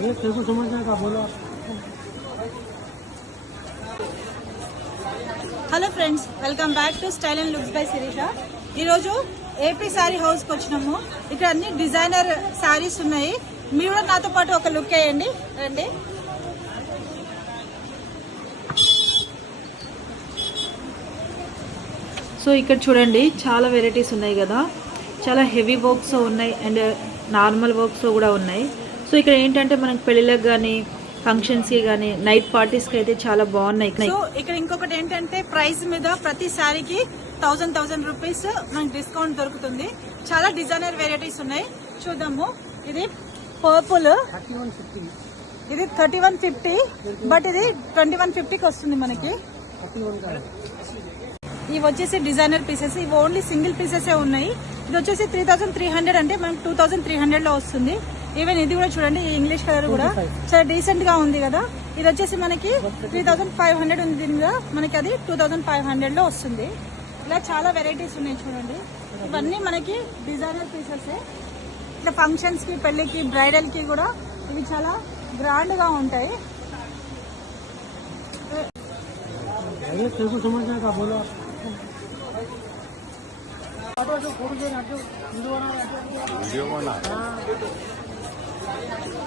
Hello friends, welcome back to style and looks by Sirisha. ఈరోజు AP sari హౌస్కి వచ్చినాము. ఇక్కడ అన్ని డిజైనర్ శారీస్ ఉన్నాయి. మీరు కూడా నాతో పాటు ఒక లుక్ వేయండి రండి. సో ఇక్కడ చూడండి, చాలా వెరైటీస్ ఉన్నాయి కదా. చాలా హెవీ వర్క్స్ ఉన్నాయి అండ్ నార్మల్ వర్క్స్ కూడా ఉన్నాయి. సో ఇక్కడ ఏంటంటే మనకి పెళ్ళిళ్ళకి కానీ ఫంక్షన్స్కి కానీ నైట్ పార్టీస్కి అయితే చాలా బాగున్నాయి. సో ఇక్కడ ఇంకొకటి ఏంటంటే ప్రైస్ మీద ప్రతి శారీకి 1000 రూపీస్ మనకి డిస్కౌంట్ దొరుకుతుంది. చాలా డిజైనర్ వెరైటీస్ ఉన్నాయి, చూద్దాము. ఇది పర్పుల్, ఇది 3150, బట్ ఇది 2150కి వస్తుంది మనకి. ఇవి వచ్చేసి డిజైనర్ పీసెస్, ఇవి ఓన్లీ సింగిల్ పీసెస్ ఉన్నాయి. ఇది వచ్చేసి 3300 అంటే మనకి 2300 లో వస్తుంది. ఈవెన్ ఇది కూడా చూడండి, ఈ ఇంగ్లీష్ కలర్ కూడా చాలా డీసెంట్ గా ఉంది కదా. ఇది వచ్చేసి మనకి 3500 ఉంది, దీని మీద మనకి అది 2500 లో వస్తుంది. ఇలా చాలా వెరైటీస్ ఉన్నాయి చూడండి. ఇవన్నీ మనకి డిజైనర్ పీసెస్. ఇట్లా ఫంక్షన్స్ కి, పెళ్లికి, బ్రైడల్ కి కూడా ఇవి చాలా గ్రాండ్ గా ఉంటాయి.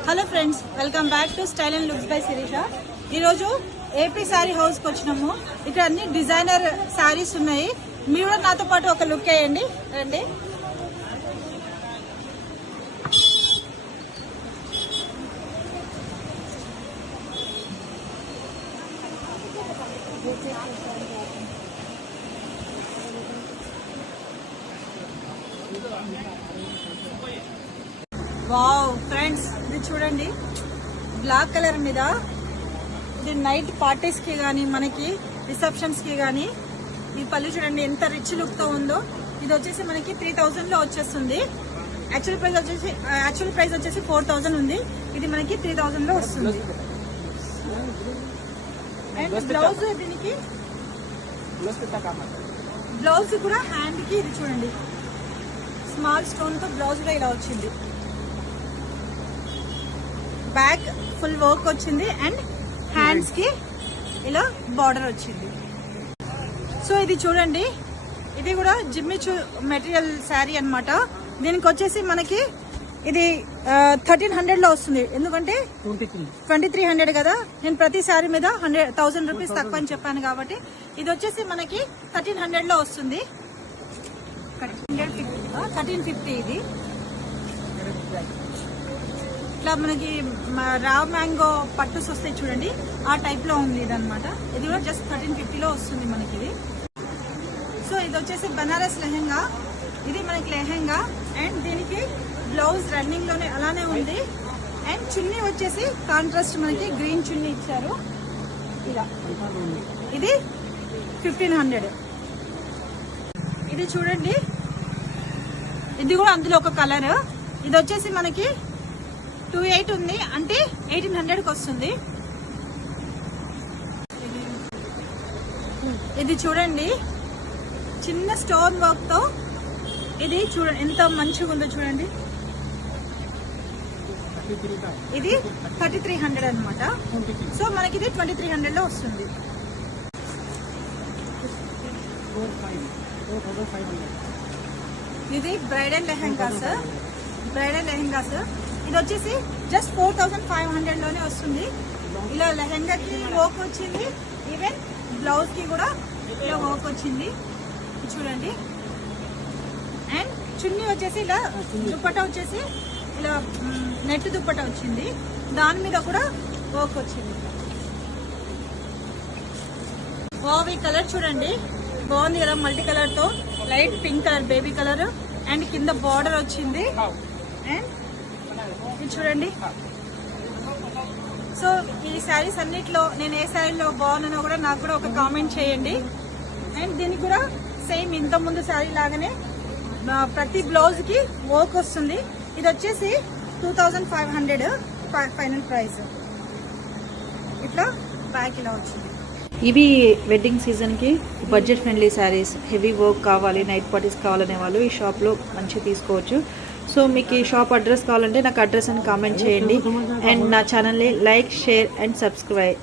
Hello friends, welcome back to style and looks by Sirisha. ఈరోజు ఏపీ శారీ హౌస్కి వచ్చినాము. ఇక్కడ అన్ని డిజైనర్ శారీస్ ఉన్నాయి. మీరు కూడా నాతో పాటు ఒక లుక్ వేయండి రండి. వావ్ ఫ్రెండ్స్, ఇది చూడండి, బ్లాక్ కలర్ మీద. ఇది నైట్ పార్టీస్ కి గానీ, మనకి రిసెప్షన్స్ కి గానీ, ఈ పళ్ళు చూడండి ఎంత రిచ్ లుక్ తో ఉందో. ఇది వచ్చేసి మనకి 3000 లో వచ్చేస్తుంది. యాక్చువల్ ప్రైస్ వచ్చేసి 4000 ఉంది. ఇది మనకి 3000 లో వస్తుంది. అండ్ బ్లౌజ్, దీనికి బ్లౌజ్ కూడా హ్యాండ్ కి, ఇది చూడండి స్మాల్ స్టోన్ తో బ్లౌజ్ కూడా ఇలా వచ్చింది. బ్యాక్ ఫుల్ వర్క్ వచ్చింది అండ్ హ్యాండ్స్ కి ఇలా బార్డర్ వచ్చింది. సో ఇది చూడండి, ఇది కూడా జిమ్మిచు మెటీరియల్ శారీ అన్నమాట. దీనికి వచ్చేసి మనకి ఇది 1300 లో వస్తుంది. ఎందుకంటే 2300 కదా, నేను ప్రతి శారీ మీద 1000 రూపీస్ తక్కువ అని చెప్పాను కాబట్టి ఇది వచ్చేసి మనకి 1300 లో వస్తుంది. 1350 ఇది. ఇట్లా మనకి రా మ్యాంగో పట్టుస్ వస్తాయి చూడండి, ఆ టైప్ లో ఉంది ఇది అనమాట. ఇది కూడా జస్ట్ 1350 లో వస్తుంది మనకి ఇది. సో ఇది వచ్చేసి బనారస్ లెహెంగా. ఇది మనకి లెహెంగా అండ్ దీనికి బ్లౌజ్ రన్నింగ్ లోనే అలానే ఉంది. అండ్ చున్నీ వచ్చేసి కాంట్రాస్ట్ మనకి గ్రీన్ చున్నీ ఇచ్చారు ఇలా. ఇది 1500. ఇది చూడండి, ఇది కూడా అందులో ఒక కలర్. ఇది వచ్చేసి మనకి 28 ఉంది, అంటే 1800కి వస్తుంది. ఇది చూడండి, చిన్న స్టోన్ వర్క్ తో. ఇది చూడండి ఎంత మంచిగా ఉందో చూడండి. ఇది 3300 అన్నమాట. సో మనకి ఇది 2300 లో వస్తుంది. ఇది బ్రైడల్ లెహెంగాస్. ఇది వచ్చేసి జస్ట్ 4500 లోనే వస్తుంది. ఇలా లెహెంగాకి వర్క్ వచ్చింది, ఈవెన్ బ్లౌజ్ కి కూడా ఇలా వర్క్ వచ్చింది చూడండి. అండ్ చున్నీ వచ్చేసి ఇలా, దుప్పటా వచ్చేసి ఇలా నెట్ దుప్పటా వచ్చింది, దాని మీద కూడా వర్క్ వచ్చింది. ఈ కలర్ చూడండి, బాగుంది కదా, మల్టీ కలర్ తో. Light pink colour, baby colour, and కింద బార్డర్ వచ్చింది. అండ్ ఇది చూడండి. సో ఈ శారీస్ అన్నిట్లో నేను ఏ శారీలో బాగున్నానో కూడా నాకు కూడా ఒక కామెంట్ చేయండి. అండ్ దీనికి కూడా సేమ్ ఇంత ముందు శారీ లాగానే ప్రతి బ్లౌజ్ కి వర్క్ వస్తుంది. ఇది వచ్చేసి 2500 ఫైనల్ ప్రైస్. ఇట్లా బ్యాక్ ఇలా వచ్చింది. ఇవి వెడ్డింగ్ సీజన్కి budget friendly saris. Heavy work కావాలి, నైట్ పార్టీస్ కావాలనే వాళ్ళు ఈ షాప్లో మంచిగా తీసుకోవచ్చు. సో మీకు ఈ షాప్ అడ్రస్ కావాలంటే నాకు అడ్రస్ అని కామెంట్ చేయండి అండ్ నా ఛానల్ని లైక్ షేర్ అండ్ సబ్స్క్రైబ్